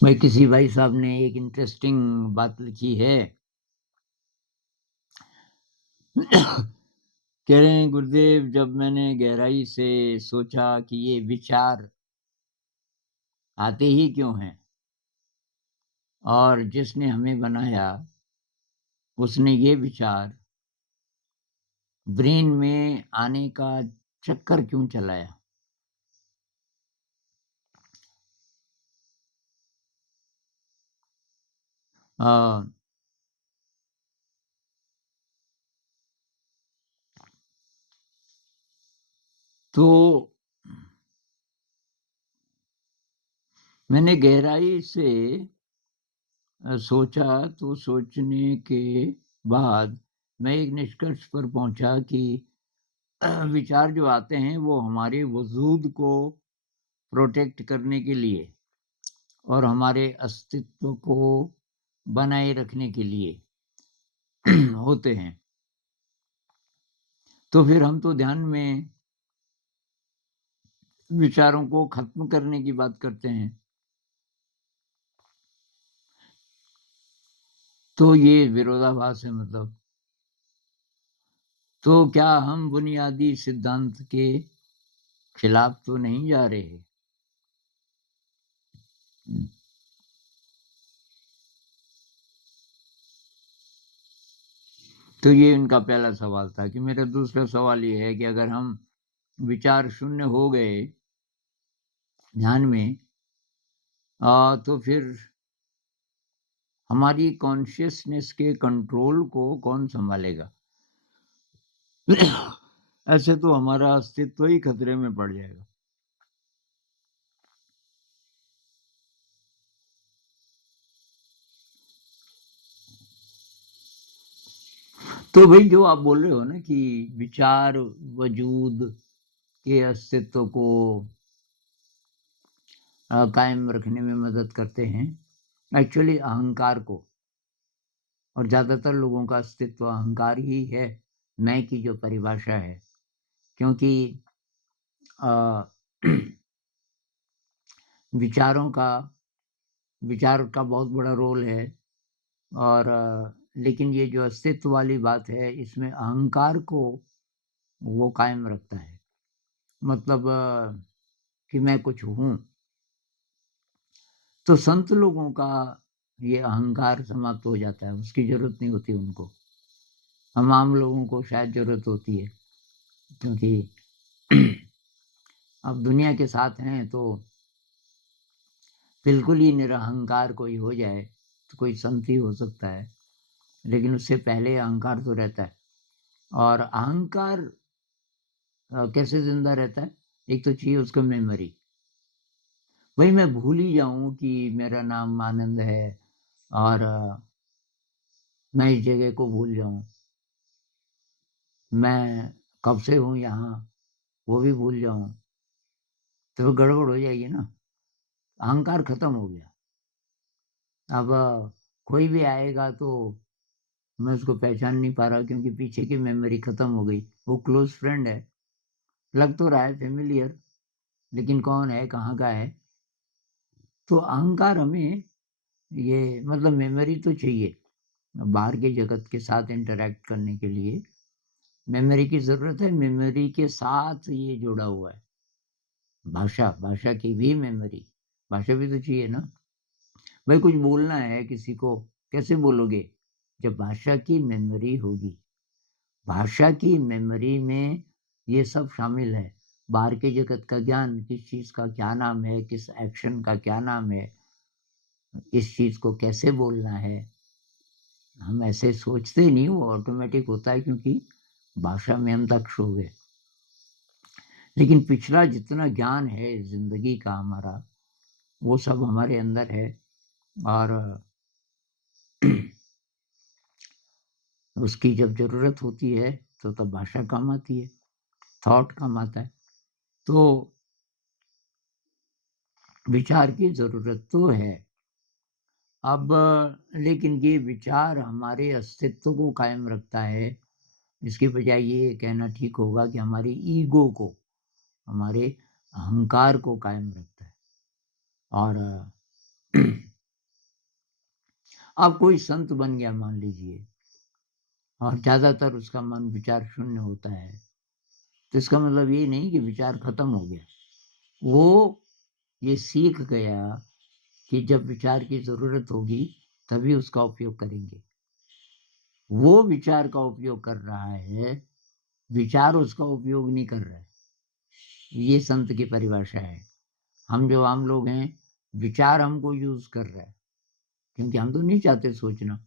भाई किसी भाई साहब ने एक इंटरेस्टिंग बात लिखी है। कह रहे हैं गुरुदेव, जब मैंने गहराई से सोचा कि ये विचार आते ही क्यों हैं और जिसने हमें बनाया उसने ये विचार ब्रेन में आने का चक्कर क्यों चलाया। आ, तो मैंने गहराई से सोचा, तो सोचने के बाद मैं एक निष्कर्ष पर पहुंचा कि विचार जो आते हैं वो हमारे वजूद को प्रोटेक्ट करने के लिए और हमारे अस्तित्व को बनाए रखने के लिए होते हैं। तो फिर हम तो ध्यान में विचारों को खत्म करने की बात करते हैं। तो ये विरोधाभास है मतलब। तो क्या हम बुनियादी सिद्धांत के खिलाफ तो नहीं जा रहे? तो ये उनका पहला सवाल था कि मेरा दूसरा सवाल ये है कि अगर हम विचार शून्य हो गए ध्यान में, तो फिर हमारी कॉन्शियसनेस के कंट्रोल को कौन संभालेगा? ऐसे तो हमारा अस्तित्व ही खतरे में पड़ जाएगा। तो भाई जो आप बोल रहे हो ना कि विचार वजूद के अस्तित्व को कायम रखने में मदद करते हैं, एक्चुअली अहंकार को। और ज्यादातर लोगों का अस्तित्व अहंकार ही है, मैं की जो परिभाषा है। क्योंकि अ, विचारों का विचार का बहुत बड़ा रोल है। और लेकिन ये जो अस्तित्व वाली बात है इसमें अहंकार को वो कायम रखता है। मतलब कि मैं कुछ हूँ। तो संत लोगों का ये अहंकार समाप्त हो जाता है, उसकी जरूरत नहीं होती उनको। हम आम लोगों को शायद जरूरत होती है, क्योंकि अब दुनिया के साथ हैं तो बिल्कुल ही निरहंकार कोई हो जाए तो कोई संत ही हो सकता है। लेकिन उससे पहले अहंकार तो रहता है। और अहंकार कैसे जिंदा रहता है? एक तो चाहिए उसको मेमोरी। भाई मैं भूल ही जाऊं कि मेरा नाम आनंद है और मैं इस जगह को भूल जाऊं, मैं कब से हूं यहाँ वो भी भूल जाऊं, तो फिर गड़बड़ हो जाएगी ना। अहंकार खत्म हो गया। अब कोई भी आएगा तो मैं उसको पहचान नहीं पा रहा, क्योंकि पीछे की मेमोरी खत्म हो गई। वो क्लोज फ्रेंड है, लग तो रहा है फेमिलियर, लेकिन कौन है, कहाँ का है। तो अहंकार हमें ये मतलब मेमोरी तो चाहिए बाहर के जगत के साथ इंटरेक्ट करने के लिए। मेमोरी की जरूरत है, मेमोरी के साथ ये जुड़ा हुआ है भाषा। भाषा की भी मेमोरी, भाषा भी तो चाहिए ना। भाई कुछ बोलना है किसी को, कैसे बोलोगे? जब भाषा की मेमोरी होगी। भाषा की मेमोरी में ये सब शामिल है। बाहर के जगत का ज्ञान, किस चीज का क्या नाम है, किस एक्शन का क्या नाम है, किस चीज को कैसे बोलना है। हम ऐसे सोचते ही नहीं, वो ऑटोमेटिक होता है, क्योंकि भाषा में हम दक्ष हो गए। लेकिन पिछला जितना ज्ञान है जिंदगी का हमारा, वो सब हमारे अंदर है। और उसकी जब जरूरत होती है तो तब भाषा काम आती है, थॉट काम आता है। तो विचार की जरूरत तो है। अब लेकिन ये विचार हमारे अस्तित्व को कायम रखता है। इसकी बजाय ये कहना ठीक होगा कि हमारी ईगो को, हमारे अहंकार को कायम रखता है। और अब कोई संत बन गया मान लीजिए और ज़्यादातर उसका मन विचार शून्य होता है, तो इसका मतलब ये नहीं कि विचार खत्म हो गया। वो ये सीख गया कि जब विचार की ज़रूरत होगी तभी उसका उपयोग करेंगे। वो विचार का उपयोग कर रहा है, विचार उसका उपयोग नहीं कर रहा है। ये संत की परिभाषा है। हम जो आम लोग हैं, विचार हमको यूज़ कर रहा है, क्योंकि हम तो नहीं चाहते सोचना।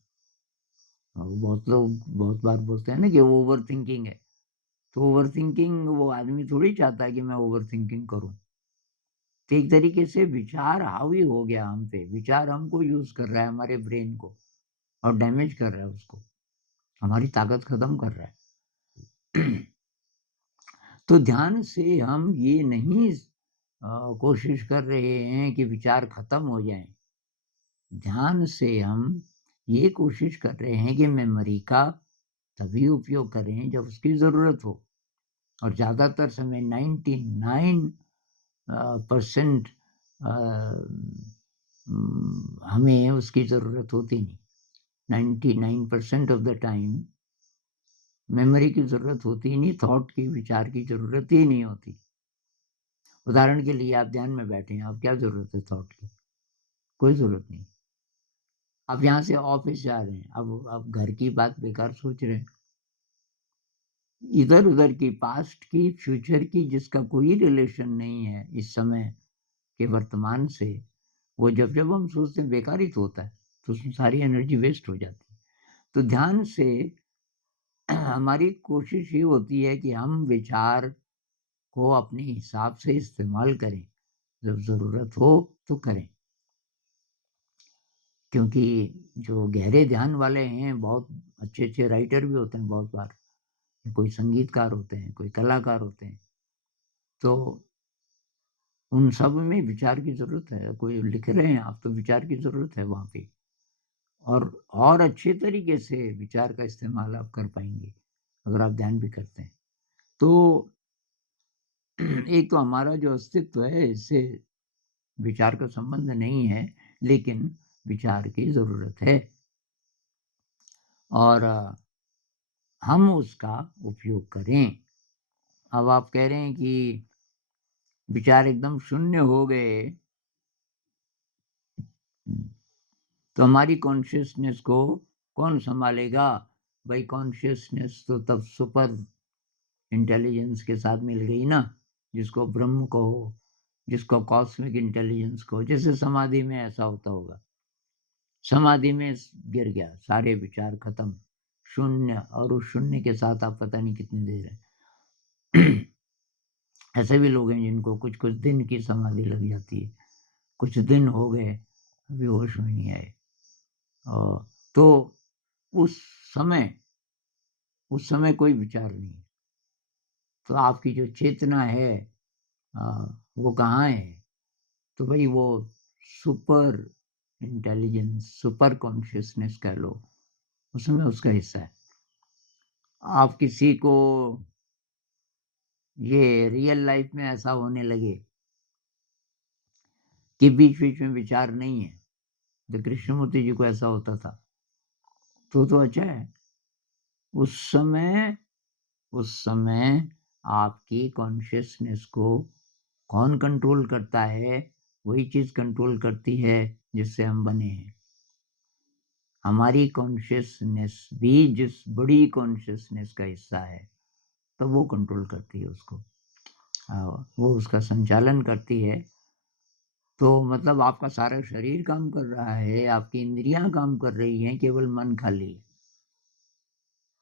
बहुत लोग बहुत बार बोलते हैं ना कि ओवरथिंकिंग है, तो ओवरथिंकिंग वो आदमी थोड़ी चाहता है कि मैं ओवरथिंकिंग करूँ। तो एक तरीके से विचार हावी हो गया हम पे, विचार हमको यूज़ कर रहा है, हमारे ब्रेन को, और डैमेज कर रहा है उसको, हमारी ताकत खत्म कर रहा है। तो ध्यान से हम ये नहीं कोशिश कर रहे हैं कि विचार खत्म हो जाएँ। ध्यान से हम ये कोशिश कर रहे हैं कि मेमोरी का तभी उपयोग करें जब उसकी ज़रूरत हो, और ज़्यादातर समय 99 परसेंट हमें उसकी ज़रूरत होती नहीं। 99% ऑफ द टाइम मेमोरी की ज़रूरत होती ही नहीं, थॉट की, विचार की ज़रूरत ही नहीं होती। उदाहरण के लिए आप ध्यान में बैठे हैं, अब क्या ज़रूरत है थॉट की? कोई ज़रूरत नहीं। आप यहाँ से ऑफ़िस जा रहे हैं, अब आप घर की बात बेकार सोच रहे हैं। इधर-उधर की, पास्ट की, फ्यूचर की, जिसका कोई रिलेशन नहीं है इस समय के वर्तमान से, वो जब-जब हम सोचते हैं बेकार ही तो होता है, तो उसमें सारी एनर्जी वेस्ट हो जाती है। तो ध्यान से हमारी कोशिश ये होती है कि हम विचार को अपने हिसाब से इस्तेमाल करें, जब ज़रूरत हो तो करें। क्योंकि जो गहरे ध्यान वाले हैं, बहुत अच्छे-अच्छे राइटर भी होते हैं बहुत बार, कोई संगीतकार होते हैं, कोई कलाकार होते हैं, तो उन सब में विचार की ज़रूरत है। कोई लिख रहे हैं आप, तो विचार की ज़रूरत है वहाँ पे, और अच्छे तरीके से विचार का इस्तेमाल आप कर पाएँगे, अगर आप ध्यान भी करते हैं। तो एक तो हमारा जो अस्तित्व है, इससे विचार का संबंध नहीं है, लेकिन विचार की ज़रूरत है, और हम उसका उपयोग करें। अब आप कह रहे हैं कि विचार एकदम शून्य हो गए, तो हमारी कॉन्शियसनेस को कौन सँभालेगा? भाई कॉन्शियसनेस तो तब सुपर इंटेलिजेंस के साथ मिल गई ना, जिसको ब्रह्म कहो, जिसको कॉस्मिक इंटेलिजेंस कहो, जैसे समाधि में ऐसा होता होगा। समाधि में गिर गया, सारे विचार खत्म, शून्य, और उस शून्य के साथ आप पता नहीं कितनी देर है। ऐसे भी लोग हैं जिनको कुछ-कुछ दिन की समाधि लग जाती है। कुछ दिन हो गए, अभी होश में नहीं आए। तो उस समय उस समय कोई विचार नहीं है। तो आपकी जो चेतना है अ, वो कहाँ है? तो भई वो सुपर इंटेलिजेंस, सुपर कॉन्शियसनेस कह लो, उसमें उसका हिस्सा है। आप किसी को ये रियल लाइफ़ में ऐसा होने लगे कि बीच-बीच में विचार नहीं है, तो कृष्णमूर्ति जी को ऐसा होता था, तो अच्छा है। उस समय उस समय आपकी कॉन्शियसनेस को कौन कंट्रोल करता है? वही चीज़ कंट्रोल करती है जिससे हम बने हैं। हमारी कॉन्शियसनेस भी जिस बड़ी कॉन्शियसनेस का हिस्सा है, तो वो कंट्रोल करती है उसको। वो उसका संचालन करती है। तो मतलब आपका सारा शरीर काम कर रहा है, आपकी इंद्रियाँ काम कर रही हैं, केवल मन खाली है।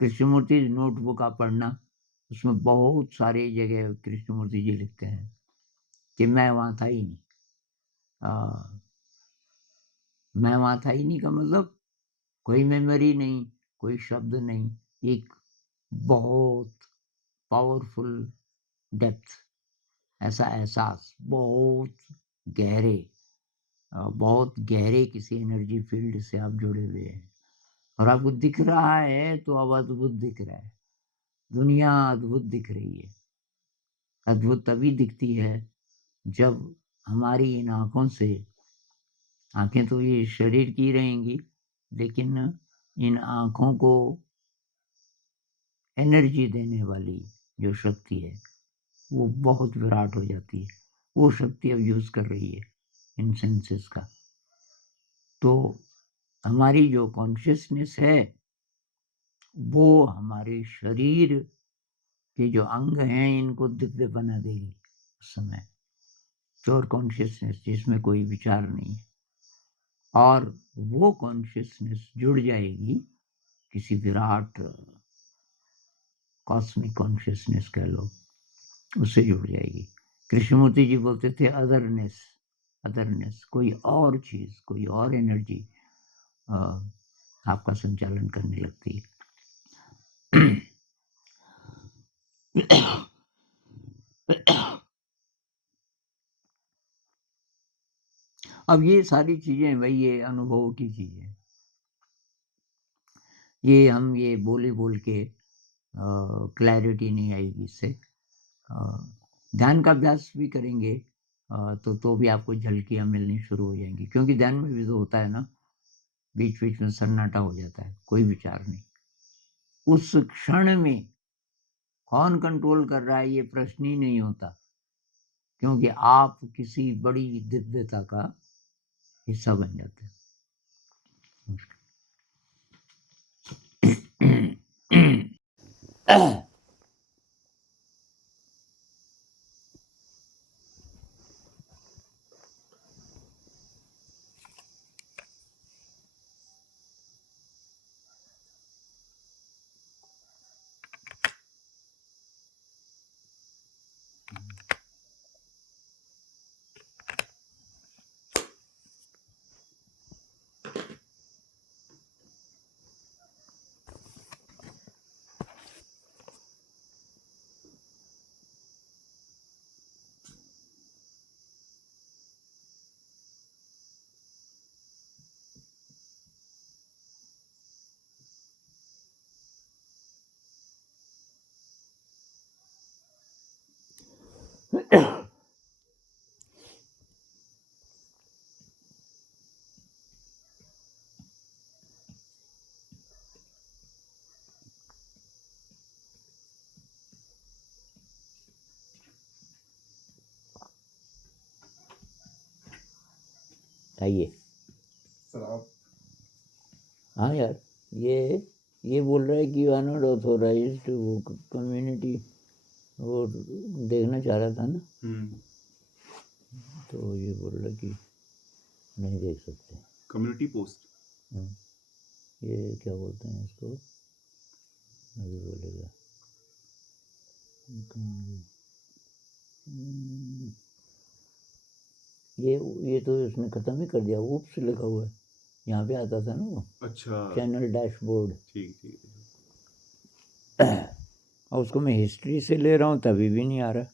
कृष्णमूर्ति नोटबुक आप पढ़ना, उसमें बहुत सारी जगह कृष्णमूर्ति जी लिखते हैं कि मैं वहाँ था ही नहीं। अ, मैं वहाँ था ही नहीं का मतलब कोई मेमोरी नहीं, कोई शब्द नहीं, एक बहुत पावरफुल डेप्थ, ऐसा एहसास, बहुत गहरे किसी एनर्जी फील्ड से आप जुड़े हुए हैं, और आपको दिख रहा है तो अब अद्भुत दिख रहा है, दुनिया अद्भुत दिख रही है। अद्भुत तभी दिखती है जब हमारी इन आँखों से, आँखें तो ये शरीर की रहेंगी, लेकिन इन आँखों को एनर्जी देने वाली जो शक्ति है वो बहुत विराट हो जाती है। वो शक्ति अब यूज़ कर रही है इन सेंसेस का। तो हमारी जो कॉन्शियसनेस है वो हमारे शरीर के जो अंग हैं इनको दिव्य बना देगी उस समय। प्योर कॉन्शियसनेस जिसमें कोई विचार नहीं है, और वो कॉन्शियसनेस जुड़ जाएगी किसी विराट कॉस्मिक कॉन्शियसनेस कह लो, उससे जुड़ जाएगी। कृष्णमूर्ति जी बोलते थे अदरनेस, अदरनेस, कोई और चीज, कोई और एनर्जी आपका संचालन करने लगती है। अब ये सारी चीजें भाई ये अनुभव की चीजें, ये हम ये बोल के क्लैरिटी नहीं आएगी इससे। ध्यान का अभ्यास भी करेंगे तो भी आपको झलकियां मिलनी शुरू हो जाएंगी, क्योंकि ध्यान में भी तो होता है ना, बीच बीच में सन्नाटा हो जाता है, कोई विचार नहीं। उस क्षण में कौन कंट्रोल कर रहा है ये प्रश्न ही नहीं होता, क्योंकि आप किसी बड़ी दिव्यता का हिस्सा बन जाते हैं। आइए सर आप। हाँ यार, ये बोल रहा है कि यू आर नॉट ऑथोराइज्ड, वो कम्युनिटी वो देखना चाह रहा था ना, तो ये बोल रहा कि नहीं देख सकते। Community post. ये क्या बोलते हैं इसको, अभी बोलेगा। ये तो इसने खत्म ही कर दिया, ऊप्स लिखा हुआ है, यहाँ पे आता था ना वो। अच्छा, चैनल डैशबोर्ड। ठीक ठीक। और उसको मैं हिस्ट्री से ले रहा हूँ तभी भी नहीं आ रहा।